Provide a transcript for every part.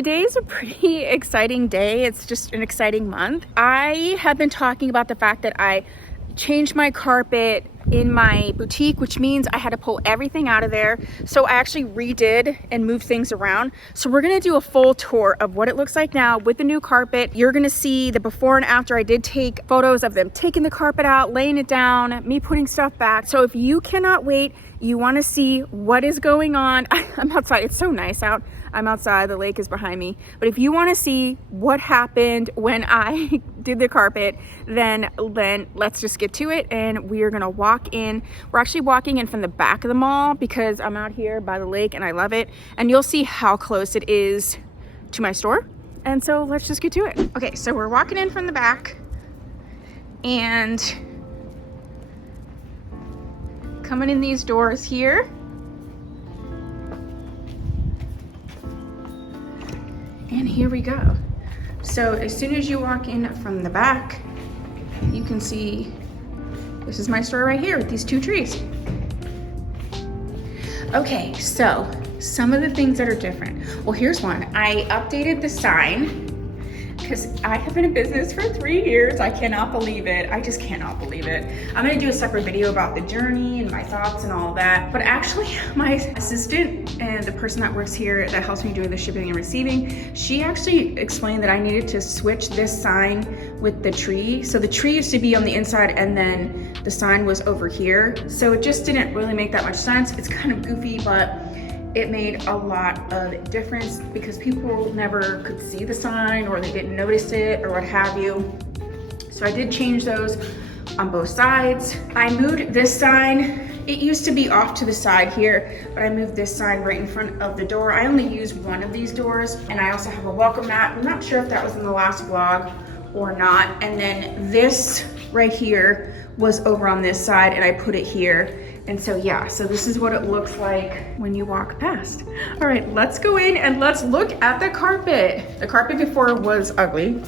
today's a pretty exciting day. It's just an exciting month. I have been talking about the fact that I changed my carpet in my boutique, which means I had to pull everything out of there. So I actually redid and moved things around. So we're gonna do a full tour of what it looks like now with the new carpet. You're gonna see the before and after. I did take photos of them taking the carpet out, laying it down, me putting stuff back. So if you cannot wait, you wanna see what is going on. I'm outside, it's so nice out. I'm outside, the lake is behind me. But if you wanna see what happened when I did the carpet, then let's just get to it and we are gonna walk in. We're actually walking in from the back of the mall because I'm out here by the lake and I love it. And you'll see how close it is to my store. And so let's just get to it. Okay, so we're walking in from the back and coming in these doors here. And here we go. So as soon as you walk in from the back, you can see this is my store right here with these two trees. Okay, so some of the things that are different. Well, here's one. I updated the sign because I have been in business for 3 years. I cannot believe it. I just cannot believe it. I'm gonna do a separate video about the journey and my thoughts and all that. But actually, my assistant and the person that works here that helps me doing the shipping and receiving, she actually explained that I needed to switch this sign with the tree. So the tree used to be on the inside and then the sign was over here. So it just didn't really make that much sense. It's kind of goofy, but it made a lot of difference because people never could see the sign or they didn't notice it or what have you. So I did change those on both sides. I moved this sign. It used to be off to the side here, but I moved this sign right in front of the door. I only use one of these doors, and I also have a welcome mat. I'm not sure if that was in the last vlog or not. And then this right here was over on this side and I put it here. And so yeah, so this is what it looks like when you walk past. All right, let's go in and let's look at the carpet. The carpet before was ugly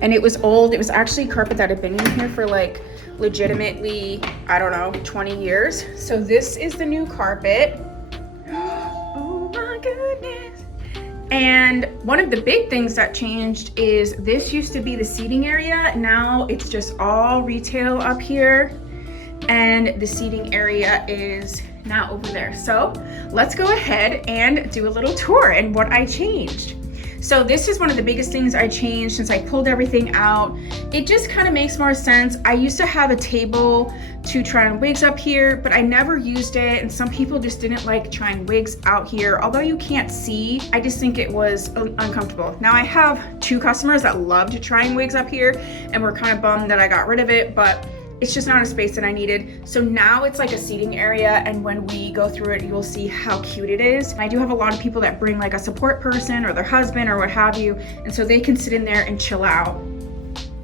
and it was old. It was actually carpet that had been in here for like legitimately, I don't know, 20 years. So this is the new carpet. Oh my goodness. And one of the big things that changed is this used to be the seating area. Now it's just all retail up here. And the seating area is now over there. So let's go ahead and do a little tour and what I changed. So this is one of the biggest things I changed since I pulled everything out. It just kind of makes more sense. I used to have a table to try on wigs up here, but I never used it. And some people just didn't like trying wigs out here. Although you can't see, I just think it was uncomfortable. Now I have 2 customers that loved trying wigs up here and were kind of bummed that I got rid of it, but it's just not a space that I needed. So now it's like a seating area, and when we go through it, you'll see how cute it is. I do have a lot of people that bring like a support person or their husband or what have you, and so they can sit in there and chill out.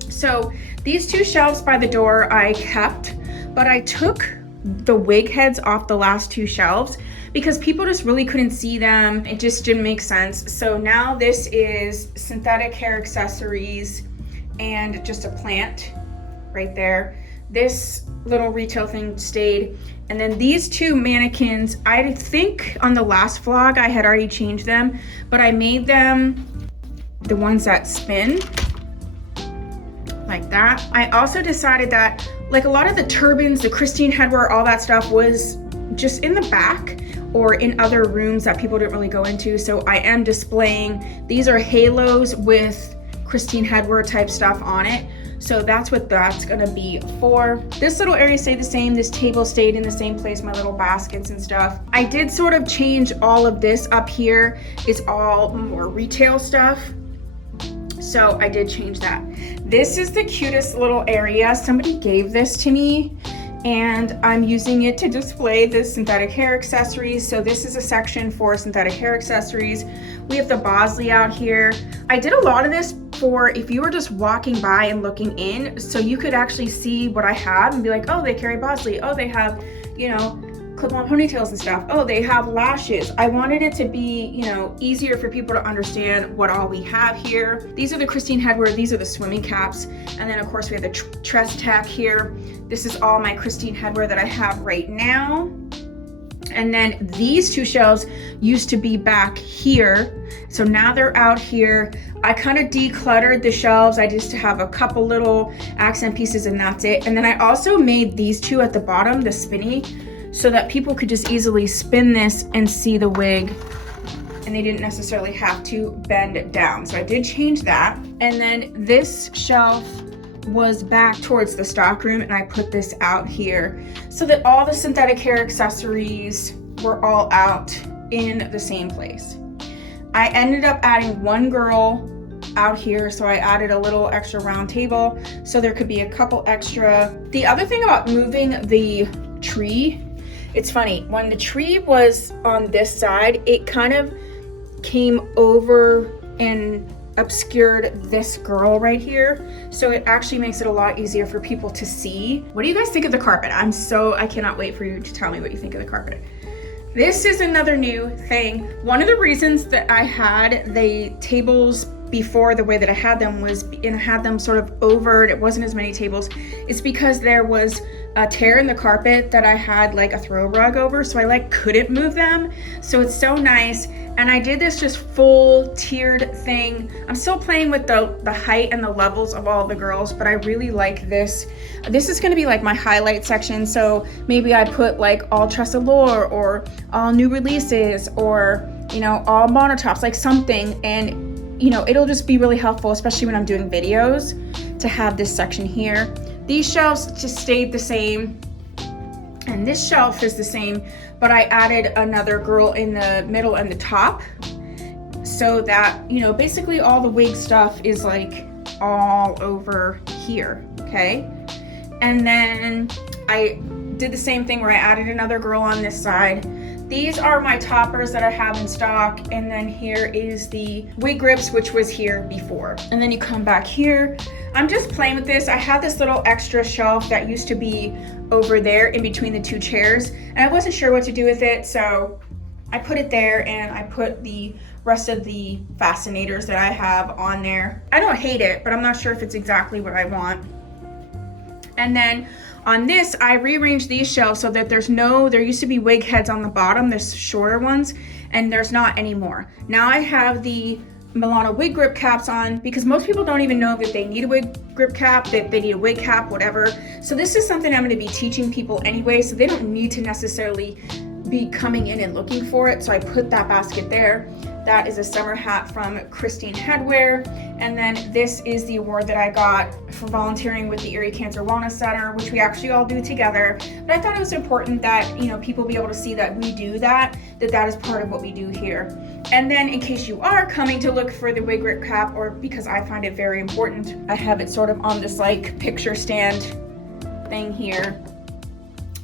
So these 2 shelves by the door I kept, but I took the wig heads off the last 2 shelves because people just really couldn't see them. It just didn't make sense. So now this is synthetic hair accessories and just a plant right there. This little retail thing stayed. And then these 2 mannequins, I think on the last vlog I had already changed them, but I made them the ones that spin like that. I also decided that like a lot of the turbans, the Christine headwear, all that stuff was just in the back or in other rooms that people didn't really go into. So I am displaying, these are halos with Christine headwear type stuff on it. So that's what that's gonna be for. This little area stayed the same. This table stayed in the same place, my little baskets and stuff. I did sort of change all of this up here. It's all more retail stuff. So I did change that. This is the cutest little area. Somebody gave this to me and I'm using it to display the synthetic hair accessories. So this is a section for synthetic hair accessories. We have the Bosley out here. I did a lot of this for if you were just walking by and looking in, so you could actually see what I have and be like, oh, they carry Bosley. Oh, they have, you know, clip-on ponytails and stuff. Oh, they have lashes. I wanted it to be, you know, easier for people to understand what all we have here. These are the Christine headwear. These are the swimming caps. And then of course we have the Tress Tack here. This is all my Christine headwear that I have right now. And then these two shelves used to be back here. So now they're out here. I kind of decluttered the shelves. I just have a couple little accent pieces and that's it. And then I also made these two at the bottom, the spinny, so that people could just easily spin this and see the wig, and they didn't necessarily have to bend it down. So I did change that. And then this shelf was back towards the stock room, and I put this out here so that all the synthetic hair accessories were all out in the same place. I ended up adding one girl out here, so I added a little extra round table so there could be a couple extra. The other thing about moving the tree, it's funny, when the tree was on this side, it kind of came over and obscured this girl right here, so it actually makes it a lot easier for people to see. What do you guys think of the carpet? I cannot wait for you to tell me what you think of the carpet. This is another new thing. One of the reasons that I had the tables before the way that I had them was, and I had them sort of over, it wasn't as many tables, it's because there was a tear in the carpet that I had like a throw rug over, so I like couldn't move them. So it's so nice. And I did this just full tiered thing. I'm still playing with the height and the levels of all the girls, but I really like this. This is gonna be like my highlight section. So maybe I put like all Trust Allure or all new releases, or, you know, all monotops, like something. And you know, it'll just be really helpful, especially when I'm doing videos, to have this section here. These shelves just stayed the same, and this shelf is the same, but I added another girl in the middle and the top, so that, you know, basically all the wig stuff is like all over here, okay? And then I did the same thing where I added another girl on this side. These are my toppers that I have in stock, and then here is the wig grips, which was here before. And then you come back here. I'm just playing with this. I had this little extra shelf that used to be over there in between the two chairs, and I wasn't sure what to do with it, so I put it there, and I put the rest of the fascinators that I have on there. I don't hate it, but I'm not sure if it's exactly what I want. And then on this, I rearranged these shelves so that there used to be wig heads on the bottom, there's shorter ones, and there's not anymore. Now I have the Milano wig grip caps on, because most people don't even know that they need a wig grip cap, that they need a wig cap, whatever. So this is something I'm gonna be teaching people anyway, so they don't need to necessarily be coming in and looking for it. So I put that basket there. That is a summer hat from Christine Headwear. And then this is the award that I got for volunteering with the Erie Cancer Wellness Center, which we actually all do together. But I thought it was important that, you know, people be able to see that we do that is part of what we do here. And then in case you are coming to look for the wig grip cap, or because I find it very important, I have it sort of on this like picture stand thing here.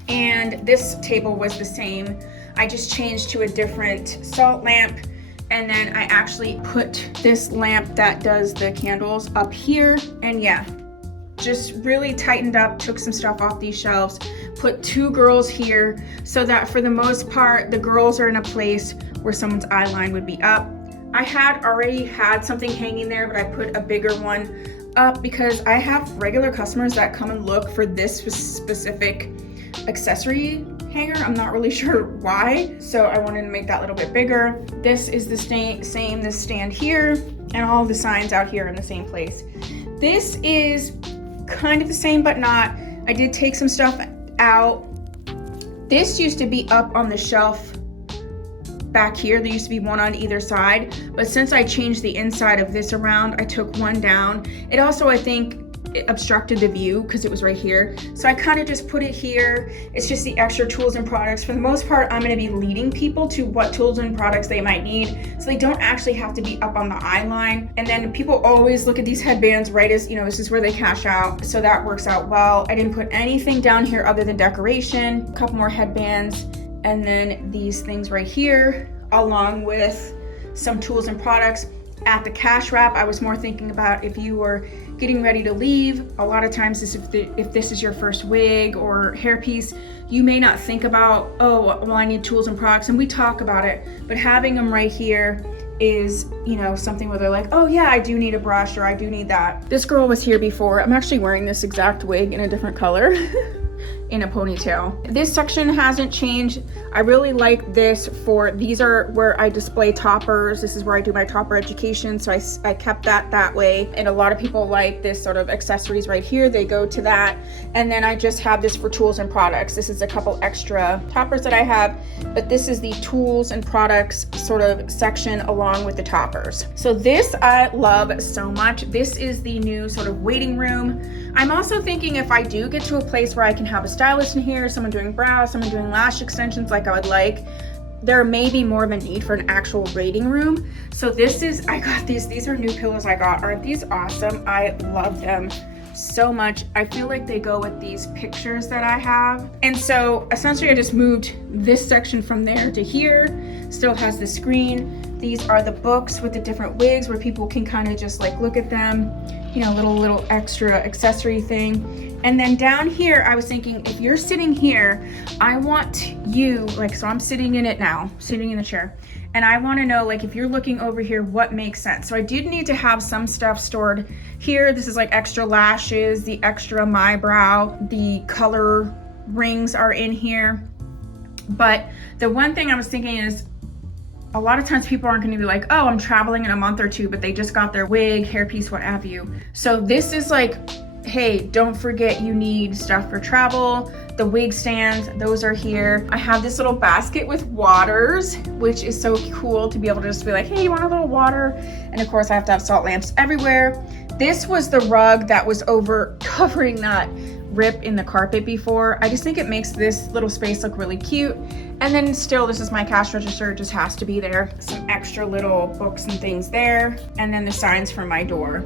And this table was the same. I just changed to a different salt lamp. And then I actually put this lamp that does the candles up here. And yeah, just really tightened up, took some stuff off these shelves, put two girls here so that for the most part, the girls are in a place where someone's eye line would be up. I had already had something hanging there, but I put a bigger one up because I have regular customers that come and look for this specific accessory hanger. I'm not really sure why, so I wanted to make that a little bit bigger. This is the same, this stand here, and all the signs out here in the same place. This is kind of the same, but not. I did take some stuff out. This used to be up on the shelf back here. There used to be one on either side, but since I changed the inside of this around, I took one down. It also, I think, it obstructed the view because it was right here. So I kind of just put it here. It's just the extra tools and products. For the most part, I'm going to be leading people to what tools and products they might need, so they don't actually have to be up on the eye line. And then people always look at these headbands right as, you know, this is where they cash out. So that works out well. I didn't put anything down here other than decoration, a couple more headbands, and then these things right here, along with some tools and products. At the cash wrap, I was more thinking about if you were getting ready to leave. A lot of times if this is your first wig or hairpiece, you may not think about, oh, well, I need tools and products, and we talk about it, but having them right here is, you know, something where they're like, oh yeah, I do need a brush, or I do need that. This girl was here before. I'm actually wearing this exact wig in a different color. in a ponytail. This section hasn't changed. I really like this for, these are where I display toppers. This is where I do my topper education, so I kept that way. And a lot of people like this sort of accessories right here, they go to that. And then I just have this for tools and products. This is a couple extra toppers that I have, but this is the tools and products sort of section along with the toppers. So this I love so much. This is the new sort of waiting room. I'm also thinking if I do get to a place where I can have a stylist in here, someone doing brows, someone doing lash extensions like I would like, there may be more of a need for an actual waiting room. So this is, I got these are new pillows I got. Aren't these awesome? I love them so much. I feel like they go with these pictures that I have. And so essentially I just moved this section from there to here. Still has the screen. These are the books with the different wigs where people can kind of just like look at them, you know, little extra accessory thing. And then down here, I was thinking, if you're sitting here, I want you, like, so I'm sitting in it now, sitting in the chair, and I want to know, like, if you're looking over here, what makes sense. So I did need to have some stuff stored here. This is like extra lashes, the extra my brow, the color rings are in here. But the one thing I was thinking is, a lot of times people aren't going to be like, oh, I'm traveling in a month or two, but they just got their wig, hairpiece, what have you. So this is like, hey, don't forget you need stuff for travel. The wig stands, those are here. I have this little basket with waters, which is so cool to be able to just be like, hey, you want a little water? And of course I have to have salt lamps everywhere. This was the rug that was over covering that rip in the carpet before. I just think it makes this little space look really cute. And then still, this is my cash register, it just has to be there. Some extra little books and things there. And then the signs for my door.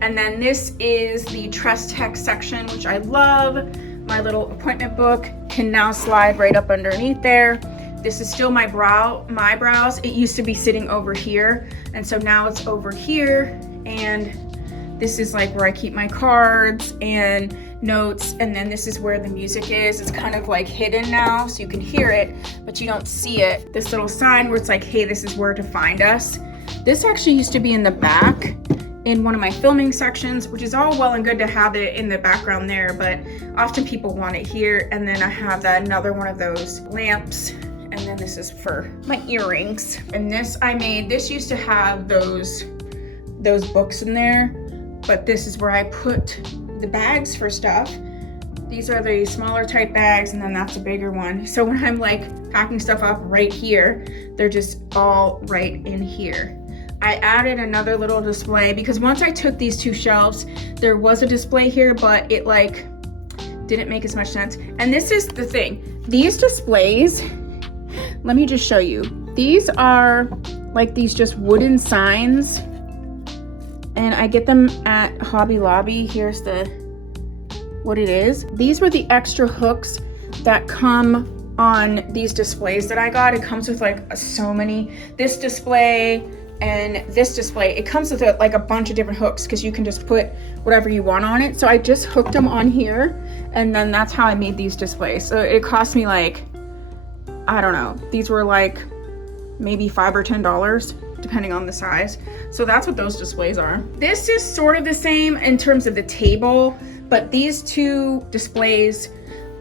And then this is the Trust Tech section, which I love. My little appointment book can now slide right up underneath there. This is still my brows. It used to be sitting over here. And so now it's over here. And this is like where I keep my cards and notes, and then this is where the music is. It's kind of like hidden now, so you can hear it, but you don't see it. This little sign where it's like, hey, this is where to find us. This actually used to be in the back in one of my filming sections, which is all well and good to have it in the background there, but often people want it here. And then I have another one of those lamps, and then this is for my earrings. And this I made, this used to have those books in there, but this is where I put the bags for stuff. These are the smaller type bags, and then that's a bigger one. So when I'm like packing stuff up right here, they're just all right in here. I added another little display because once I took these two shelves, there was a display here, but it like didn't make as much sense. And this is the thing, these displays, let me just show you. These are like these just wooden signs, and I get them at Hobby Lobby. Here's what it is. These were the extra hooks that come on these displays that I got. It comes with like so many, this display and this display. It comes with like a bunch of different hooks because you can just put whatever you want on it. So I just hooked them on here, and then that's how I made these displays. So it cost me like, I don't know, these were like maybe $5 or $10 depending on the size. So that's what those displays are. This is sort of the same in terms of the table, but these two displays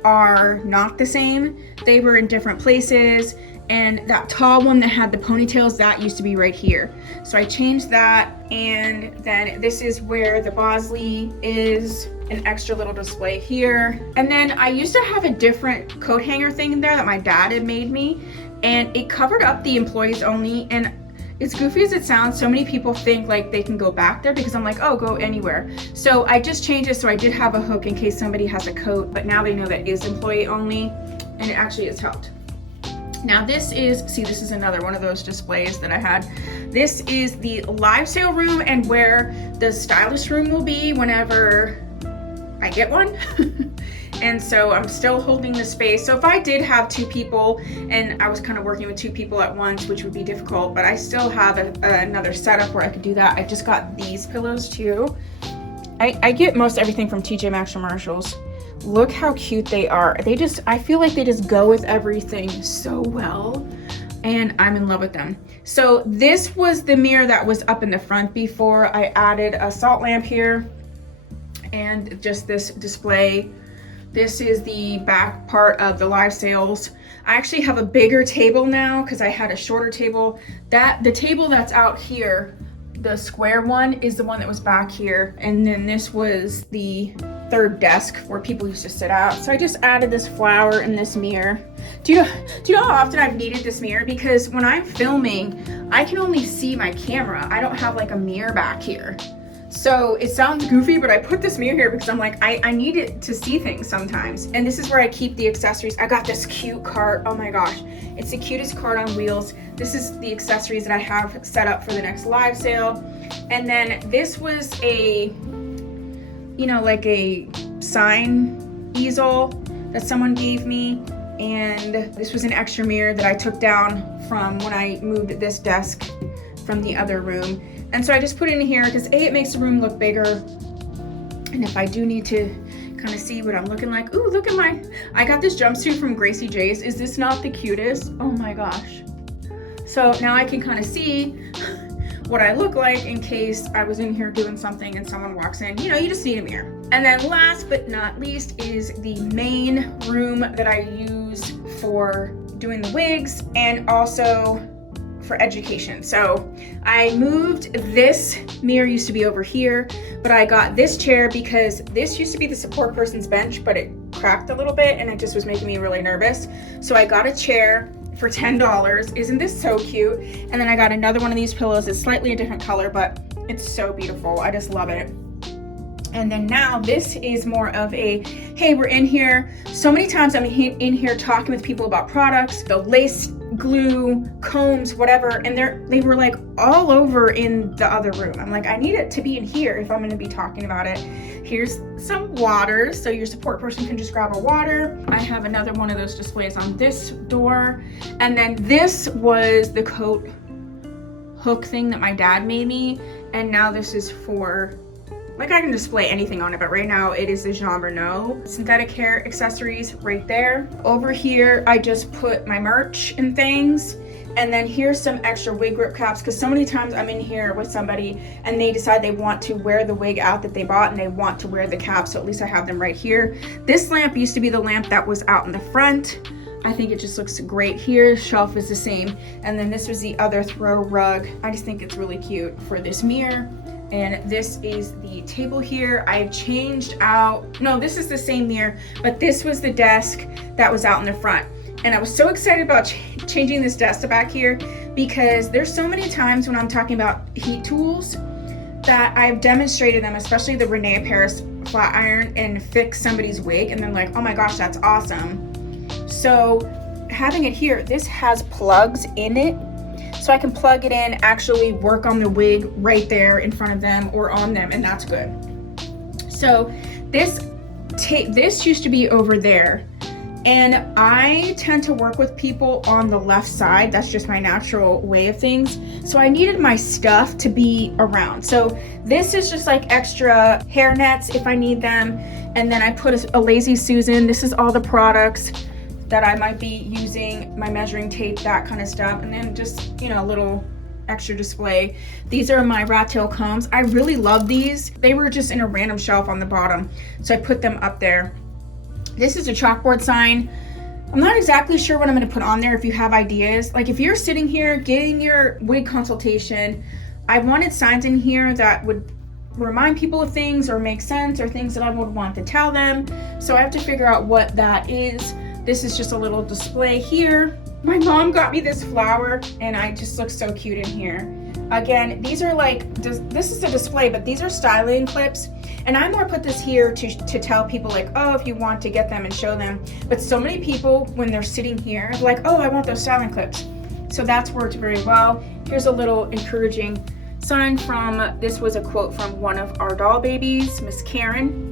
are not the same. They were in different places, and that tall one that had the ponytails, that used to be right here. So I changed that, and then this is where the Bosley is, an extra little display here. And then I used to have a different coat hanger thing in there that my dad had made me, and it covered up the employees only. And as goofy as it sounds, so many people think like they can go back there because I'm like, oh, go anywhere. So I just changed it so I did have a hook in case somebody has a coat, but now they know that is employee only, and it actually has helped. Now this is, see, this is another one of those displays that I had. This is the live sale room and where the stylist room will be whenever I get one. And so I'm still holding the space. So if I did have two people and I was kind of working with two people at once, which would be difficult, but I still have another setup where I could do that. I just got these pillows too. I get most everything from TJ Maxx or Marshalls. Look how cute they are. I feel like they just go with everything so well, and I'm in love with them. So this was the mirror that was up in the front before. I added a salt lamp here and just this display This is the back part of the live sales. I actually have a bigger table now because I had a shorter table. The table that's out here, the square one, is the one that was back here. And then this was the third desk where people used to sit out. So I just added this flower and this mirror. Do you know how often I've needed this mirror? Because when I'm filming, I can only see my camera. I don't have like a mirror back here. So it sounds goofy, but I put this mirror here because I'm like, I need it to see things sometimes. And this is where I keep the accessories. I got this cute cart. Oh my gosh. It's the cutest cart on wheels. This is the accessories that I have set up for the next live sale. And then this was a, you know, like a sign easel that someone gave me. And this was an extra mirror that I took down from when I moved this desk from the other room. And so I just put it in here because A, it makes the room look bigger. And if I do need to kind of see what I'm looking like, ooh, look at I got this jumpsuit from Gracie J's. Is this not the cutest? Oh my gosh. So now I can kind of see what I look like in case I was in here doing something and someone walks in. You know, you just need a mirror. And then last but not least is the main room that I use for doing the wigs and also for education. So I moved this mirror, used to be over here, but I got this chair because this used to be the support person's bench, but it cracked a little bit and it just was making me really nervous. So I got a chair for $10. Isn't this so cute? And then I got another one of these pillows. It's slightly a different color, but it's so beautiful. I just love it. And then now this is more of a, hey, we're in here. So many times I'm in here talking with people about products, the lace, glue, combs, whatever, and they were like all over in the other room. I'm like, I need it to be in here if I'm going to be talking about it. Here's some water, so your support person can just grab a water. I have another one of those displays on this door. And then this was the coat hook thing that my dad made me. And now this is for, like, I can display anything on it, but right now it is the Jean Renault synthetic hair accessories right there. Over here, I just put my merch and things. And then here's some extra wig grip caps, because so many times I'm in here with somebody and they decide they want to wear the wig out that they bought and they want to wear the cap, so at least I have them right here. This lamp used to be the lamp that was out in the front. I think it just looks great here. Shelf is the same. And then this was the other throw rug. I just think it's really cute for this mirror. And this is the table here. I've changed out, no, this is the same mirror, but this was the desk that was out in the front. And I was so excited about changing this desk to back here because there's so many times when I'm talking about heat tools that I've demonstrated them, especially the Renee Paris flat iron, and fix somebody's wig and they're like, oh my gosh, that's awesome. So having it here, this has plugs in it. So I can plug it in, actually work on the wig right there in front of them or on them, and that's good. So this used to be over there, and I tend to work with people on the left side. That's just my natural way of things. So I needed my stuff to be around. So this is just like extra hair nets if I need them. And then I put a Lazy Susan. This is all the products that I might be using, my measuring tape, that kind of stuff. And then just, you know, a little extra display. These are my rat tail combs. I really love these. They were just in a random shelf on the bottom, so I put them up there. This is a chalkboard sign. I'm not exactly sure what I'm going to put on there. If you have ideas, like if you're sitting here getting your wig consultation, I wanted signs in here that would remind people of things or make sense or things that I would want to tell them. So I have to figure out what that is. This is just a little display here. My mom got me this flower and I just look so cute in here. Again, these are like, this is a display, but these are styling clips. And I more put this here to tell people like, oh, if you want to get them and show them. But so many people, when they're sitting here, they're like, oh, I want those styling clips. So that's worked very well. Here's a little encouraging sign from, this was a quote from one of our doll babies, Miss Karen.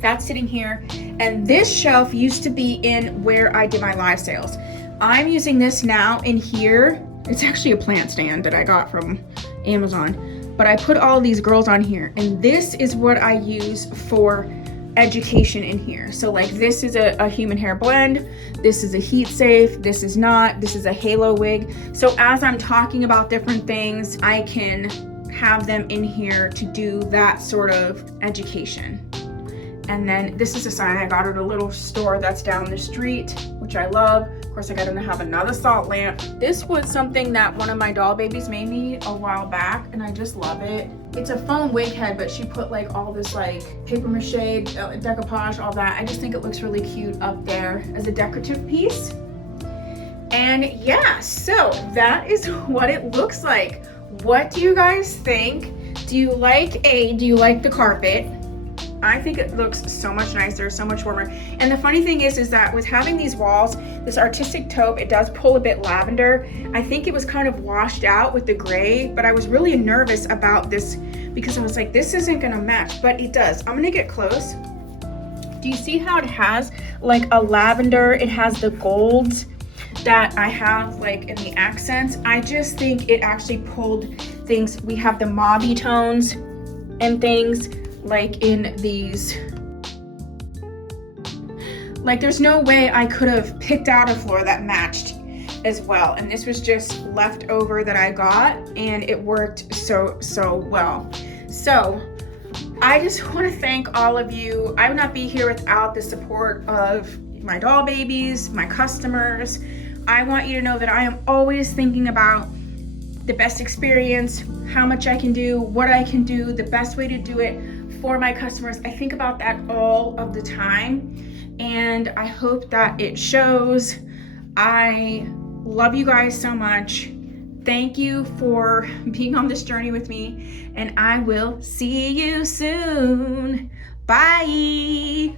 That's sitting here. And this shelf used to be in where I did my live sales. I'm using this now in here. It's actually a plant stand that I got from Amazon, but I put all these girls on here, and this is what I use for education in here. So like this is a human hair blend, this is a heat safe, this is not, this is a halo wig. So as I'm talking about different things, I can have them in here to do that sort of education. And then this is a sign I got at a little store that's down the street, which I love. Of course, I got to have another salt lamp. This was something that one of my doll babies made me a while back, and I just love it. It's a foam wig head, but she put like all this like paper mache, decoupage, all that. I just think it looks really cute up there as a decorative piece. And yeah, so that is what it looks like. What do you guys think? Do you like the carpet? I think it looks so much nicer, so much warmer. And the funny thing is that with having these walls, this artistic taupe, it does pull a bit lavender. I think it was kind of washed out with the gray, but I was really nervous about this because I was like, this isn't gonna match, but it does. I'm gonna get close. Do you see how it has like a lavender? It has the golds that I have like in the accents. I just think it actually pulled things. We have the mauvey tones and things like in these. Like there's no way I could have picked out a floor that matched as well. And this was just leftover that I got, and it worked so well. So I just want to thank all of you. I would not be here without the support of my doll babies, my customers. I want you to know that I am always thinking about the best experience, how much I can do, what I can do, the best way to do it for my customers. I think about that all of the time, and I hope that it shows. I love you guys so much. Thank you for being on this journey with me, and I will see you soon. Bye.